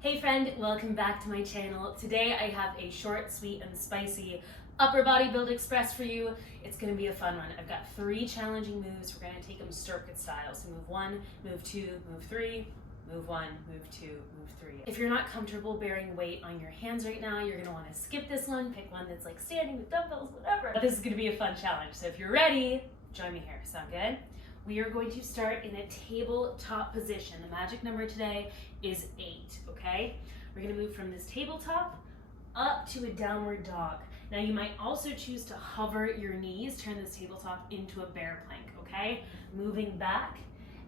Hey friend, welcome back to my channel. Today I have a short, sweet, and spicy upper body build express for you. It's gonna be a fun one. I've got 3 challenging moves. We're gonna take them circuit style. So move 1, move 2, move 3, move 1, move 2, move 3. If you're not comfortable bearing weight on your hands right now, you're gonna wanna skip this one, pick one that's like standing with dumbbells, whatever. But this is gonna be a fun challenge. So if you're ready, join me here. Sound good? We are going to start in a tabletop position. The magic number today is 8, okay? We're gonna move from this tabletop up to a downward dog. Now you might also choose to hover your knees, turn this tabletop into a bear plank, okay? Moving back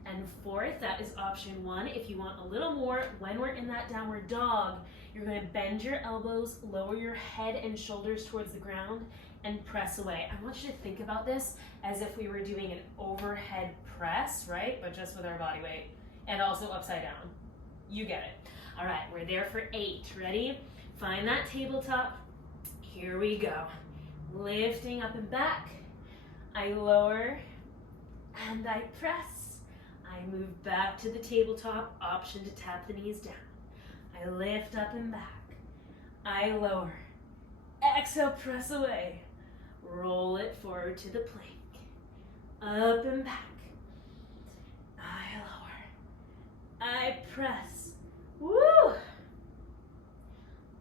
and forth, that is option 1. If you want a little more, when we're in that downward dog, you're gonna bend your elbows, lower your head and shoulders towards the ground, and press away. I want you to think about this as if we were doing an overhead press, right? But just with our body weight, and also upside down. You get it. All right, we're there for 8. Ready? Find that tabletop. Here we go. Lifting up and back. I lower and I press. I move back to the tabletop, option to tap the knees down. I lift up and back. I lower. Exhale, press away. Roll it forward to the plank. Up and back. I lower. I press. Woo!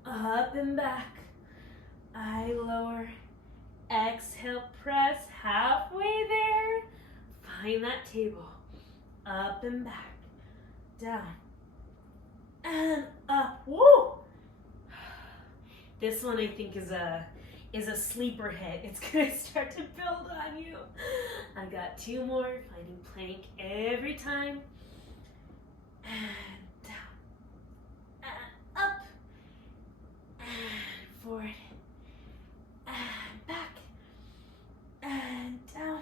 Up and back. I lower. Exhale, press. Halfway there. Find that table. Up and back. Down. And up. Woo! This one I think is a sleeper hit. It's gonna start to build on you. I got 2 more, finding plank every time. And down, and up, and forward, and back, and down,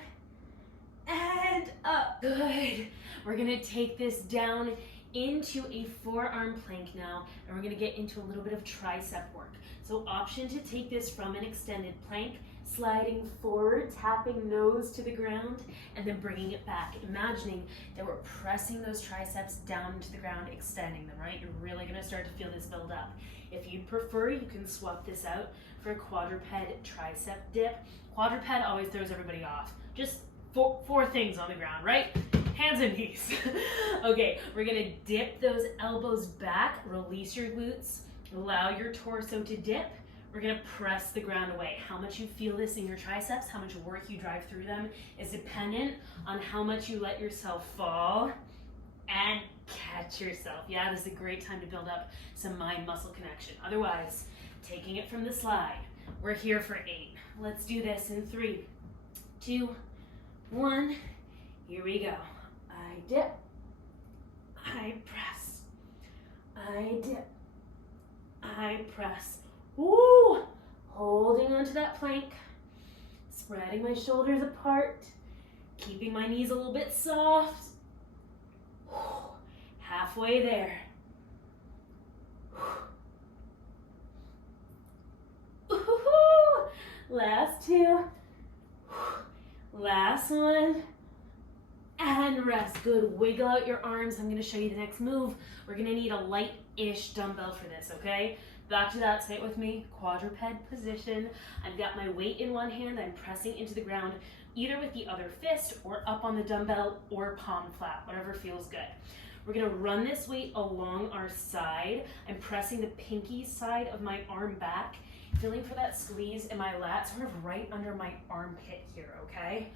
and up. Good. We're gonna take this down into a forearm plank now, and we're gonna get into a little bit of tricep work. So option to take this from an extended plank, sliding forward, tapping nose to the ground, and then bringing it back. Imagining that we're pressing those triceps down into the ground, extending them, right? You're really gonna start to feel this build up. If you prefer, you can swap this out for a quadruped tricep dip. Quadruped always throws everybody off. Just 4 things on the ground, right? Hands and knees. Okay, we're gonna dip those elbows back, release your glutes, allow your torso to dip. We're gonna press the ground away. How much you feel this in your triceps, how much work you drive through them is dependent on how much you let yourself fall and catch yourself. Yeah, this is a great time to build up some mind-muscle connection. Otherwise, taking it from the slide. We're here for 8. Let's do this in 3, 2, 1. Here we go. I dip, I press, I dip, I press. Woo! Holding onto that plank, spreading my shoulders apart, keeping my knees a little bit soft. Halfway there. Last 2. Last one. And rest. Good. Wiggle out your arms. I'm going to show you the next move. We're going to need a light-ish dumbbell for this, okay? Back to that. Say it with me. Quadruped position. I've got my weight in one hand. I'm pressing into the ground either with the other fist or up on the dumbbell or palm flat, whatever feels good. We're going to run this weight along our side. I'm pressing the pinky side of my arm back, feeling for that squeeze in my lat, sort of right under my armpit here, okay?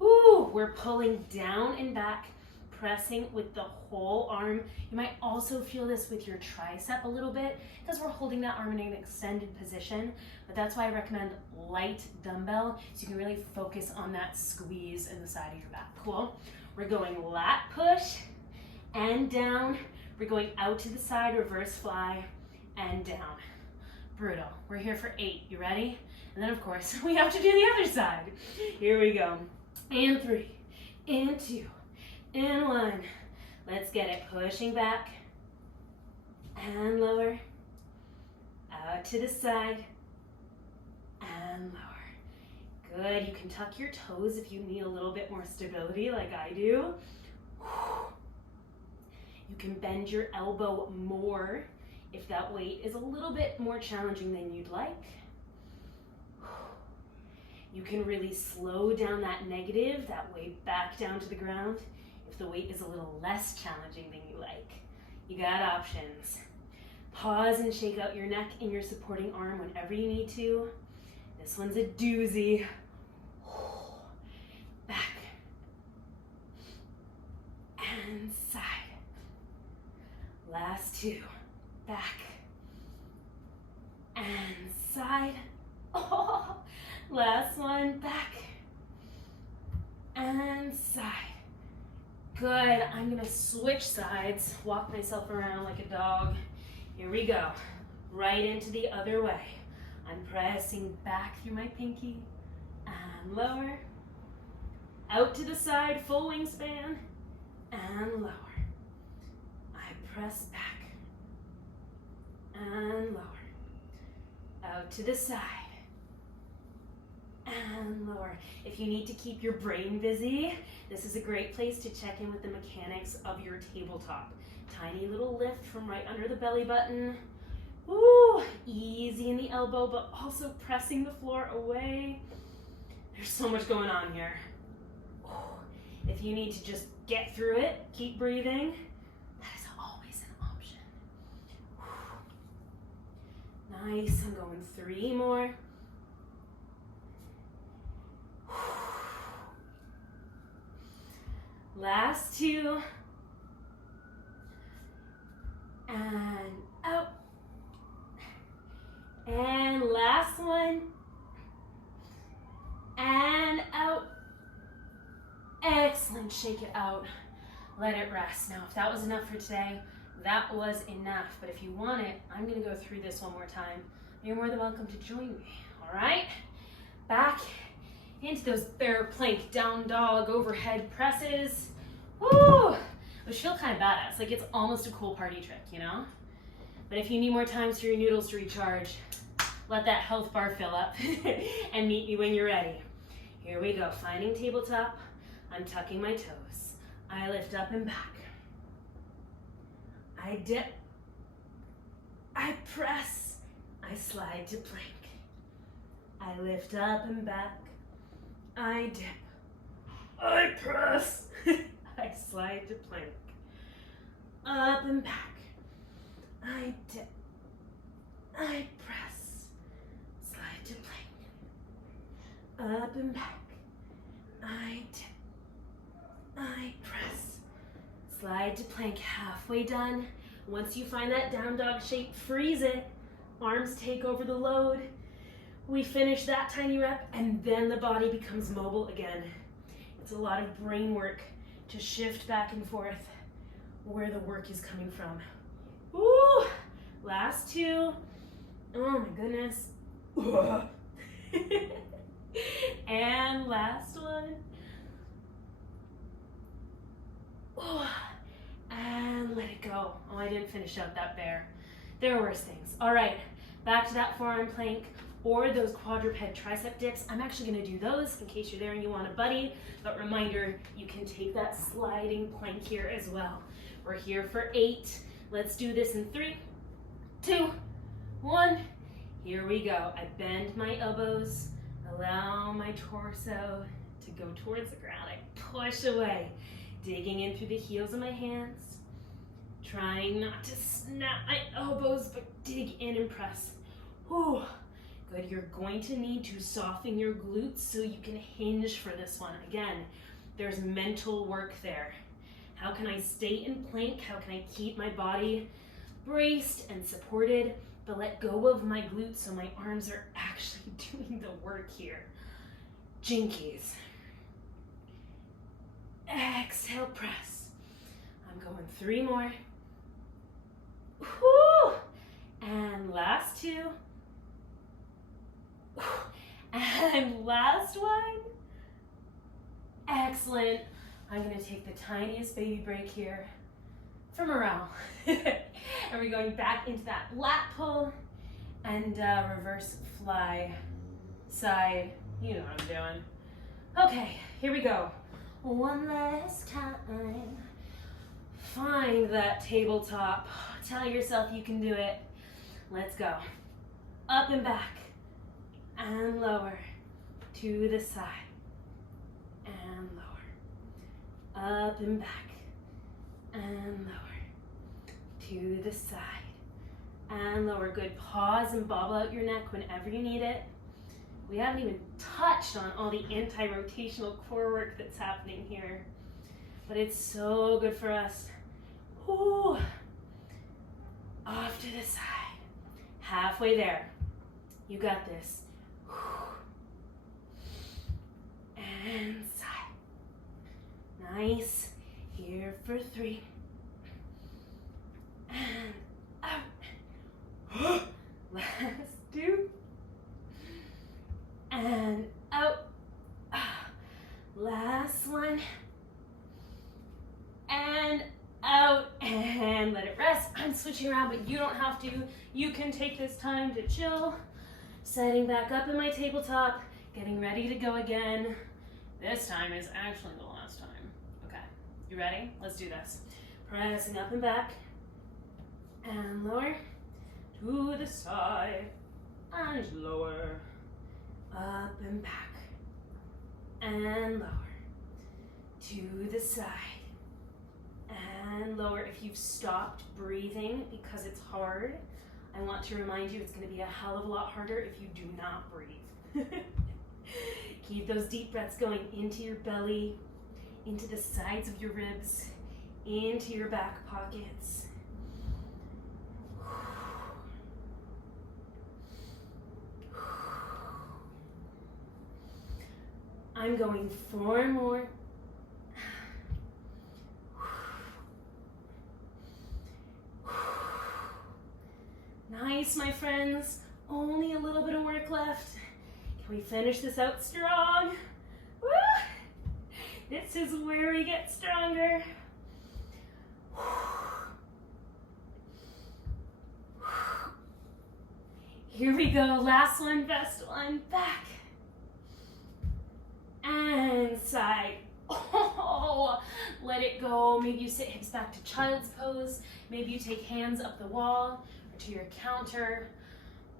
Ooh, we're pulling down and back, pressing with the whole arm. You might also feel this with your tricep a little bit because we're holding that arm in an extended position, but that's why I recommend light dumbbell so you can really focus on that squeeze in the side of your back. Cool? We're going lat push and down. We're going out to the side, reverse fly, and down. Brutal. We're here for 8. You ready? And then, of course, we have to do the other side. Here we go. And 3, and 2, and 1. Let's get it. Pushing back and lower. Out to the side and lower. Good. You can tuck your toes if you need a little bit more stability like I do. You can bend your elbow more If that weight is a little bit more challenging than you'd like, you can really slow down that negative, that weight back down to the ground. If the weight is a little less challenging than you like, you got options. Pause and shake out your neck and your supporting arm whenever you need to. This one's a doozy. Back and side. Last two. Back and side. Oh, last one. Back and side. Good. I'm gonna switch sides, walk myself around like a dog. Here we go. Right into the other way. I'm pressing back through my pinky and lower. Out to the side, full wingspan, and lower. I press back and lower. Out to the side and lower. If you need to keep your brain busy, this is a great place to check in with the mechanics of your tabletop. Tiny little lift from right under the belly button. Ooh, easy in the elbow, but also pressing the floor away. There's so much going on here. Ooh, if you need to just get through it, keep breathing. That is always an option. Ooh. Nice, I'm going 3 more. Last 2. And out. And last one. And out. Excellent. Shake it out. Let it rest. Now, if that was enough for today, that was enough. But if you want it, I'm going to go through this one more time. You're more than welcome to join me. All right? Back into those bear plank, down dog, overhead presses. Woo! Which feel kind of badass. Like it's almost a cool party trick, you know? But if you need more time for your noodles to recharge, let that health bar fill up and meet me when you're ready. Here we go. Finding tabletop. I'm tucking my toes. I lift up and back. I dip. I press. I slide to plank. I lift up and back. I dip. I press. I slide to plank. Up and back. I dip. I press. Slide to plank. Up and back. I dip. I press. Slide to plank. Halfway done. Once you find that down dog shape, freeze it. Arms take over the load. We finish that tiny rep and then the body becomes mobile again. It's a lot of brain work to shift back and forth where the work is coming from. Ooh, last 2. Oh my goodness. And last one. Ooh. And let it go. Oh, I didn't finish out that bear. There are worse things. All right, back to that forearm plank or those quadruped tricep dips. I'm actually gonna do those in case you're there and you want a buddy, but reminder, you can take that sliding plank here as well. We're here for 8. Let's do this in 3, 2, 1. Here we go. I bend my elbows, allow my torso to go towards the ground. I push away, digging in through the heels of my hands, trying not to snap my elbows, but dig in and press. Whew. Good, you're going to need to soften your glutes so you can hinge for this one. Again, there's mental work there. How can I stay in plank? How can I keep my body braced and supported, but let go of my glutes so my arms are actually doing the work here? Jinkies. Exhale, press. I'm going 3 more. Whew. And last 2. And last one. Excellent. I'm going to take the tiniest baby break here for morale. And we're going back into that lat pull and reverse fly side. You know what I'm doing. Okay, here we go. One last time. Find that tabletop. Tell yourself you can do it. Let's go. Up and back. And lower. To the side. And lower. Up and back. And lower. To the side. And lower. Good. Pause and bobble out your neck whenever you need it. We haven't even touched on all the anti-rotational core work that's happening here. But it's so good for us. Ooh. Off to the side. Halfway there. You got this. And side. Nice. Here for 3. And out. Last 2. And out. Last one. And out. And let it rest. I'm switching around, but you don't have to. You can take this time to chill. Setting back up in my tabletop. Getting ready to go again. This time is actually the last time. Okay, you ready? Let's do this. Pressing up and back. And lower. To the side. And lower. Up and back. And lower. To the side. And lower. If you've stopped breathing because it's hard, I want to remind you it's going to be a hell of a lot harder if you do not breathe. Keep those deep breaths going into your belly, into the sides of your ribs, into your back pockets. I'm going 4 more. Nice, my friends. Only a little bit of work left. Can we finish this out strong? Woo! This is where we get stronger. Here we go. Last one, best one. Back. And side. Oh, let it go. Maybe you sit hips back to child's pose. Maybe you take hands up the wall or to your counter.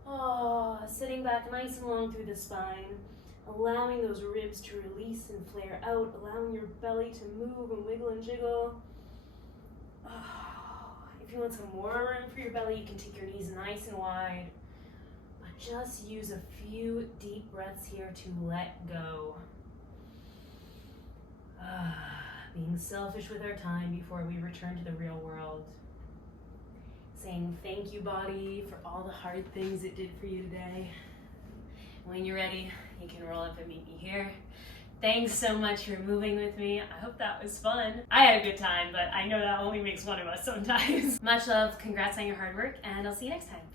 Oh, sitting back nice and long through the spine, allowing those ribs to release and flare out, allowing your belly to move and wiggle and jiggle. Oh, if you want some more room for your belly, you can take your knees nice and wide, but just use a few deep breaths here to let go. Being selfish with our time before we return to the real world. Saying thank you, body, for all the hard things it did for you today. When you're ready, you can roll up and meet me here. Thanks so much for moving with me. I hope that was fun. I had a good time, but I know that only makes one of us sometimes. Much love, congrats on your hard work, and I'll see you next time.